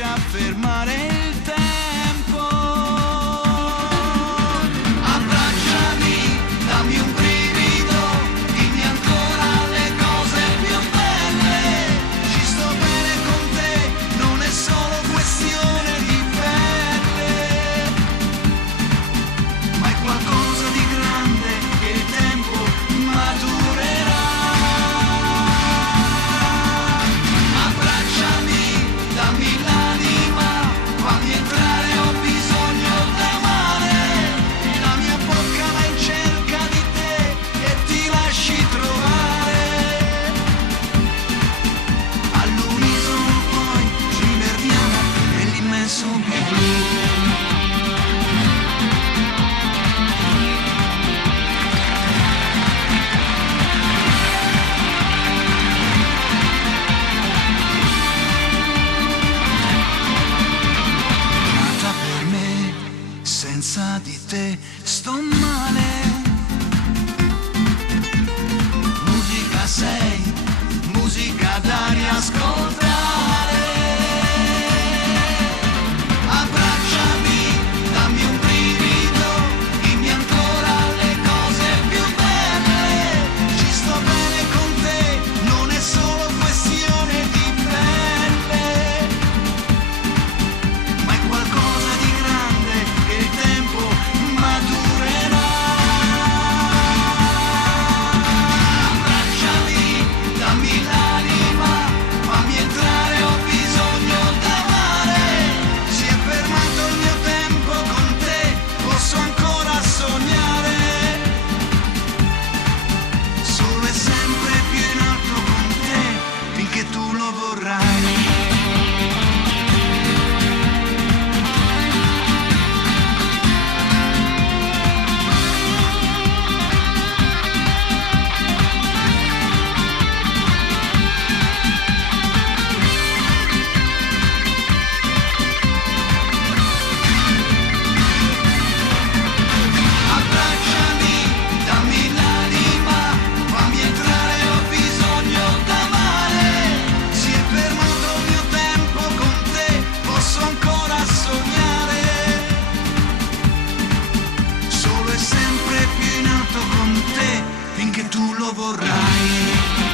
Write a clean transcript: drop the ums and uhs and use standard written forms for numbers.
lascia fermare il tempo. Abbracciami, dammi un brivido, dimmi ancora le cose più belle. Ci sto bene con te, non è solo questione di pelle, ma è qualcosa di grande che il tempo maturerà. Abbracciami, dammi l'anima, fammi entrare, ho bisogno d'amare. La mia bocca va in cerca di te e ti lasci trovare. All'unisono poi ci perdiamo nell'immenso blu. Nata per me, senza di te sto male. Musica sei, musica da riascoltare. Abbracciami, dammi un brivido, dimmi ancora le cose più belle. Ci sto bene con te, non è solo questione di pelle, ma è qualcosa di grande che il tempo maturerà. Abbracciami, dammi l'anima, fammi entrare, ho bisogno d'amare. Si è fermato il mio tempo con te, posso ancora sognare. Solo e sempre più in alto con te, finché tu lo vorrai. Abbracciami, dammi l'anima, fammi entrare, ho bisogno d'amare. Si è fermato il mio tempo con te, posso ancora sognare. Solo e sempre più in alto con te, finché tu lo vorrai.